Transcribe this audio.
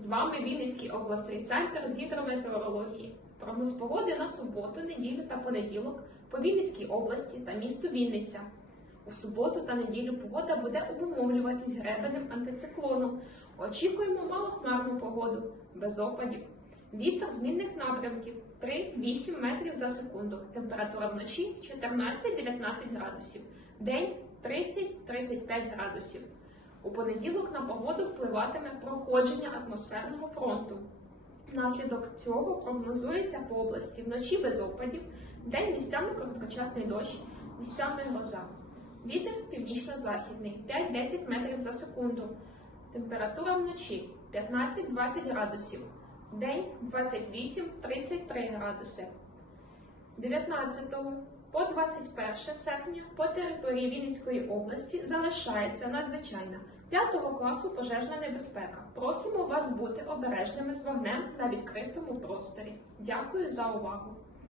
З вами Вінницький обласний центр з гідрометеорології. Прогноз погоди на суботу, неділю та понеділок по Вінницькій області та місту Вінниця. У суботу та неділю погода буде обумовлюватись гребенем антициклону. Очікуємо малохмарну погоду, без опадів. Вітер змінних напрямків 3-8 метрів за секунду. Температура вночі 14-19 градусів. День 30-35 градусів. У понеділок на погоду впливатиме проходження атмосферного фронту. Внаслідок цього прогнозується по області вночі без опадів, день місцями короткочасний дощ, місцями гроза. Вітер північно-західний 5-10 метрів за секунду. Температура вночі 15-20 градусів, день 28-33 градуси. 19 по 21 серпня по території Вінницької області залишається надзвичайна 5 класу пожежна небезпека. Просимо вас бути обережними з вогнем на відкритому просторі. Дякую за увагу!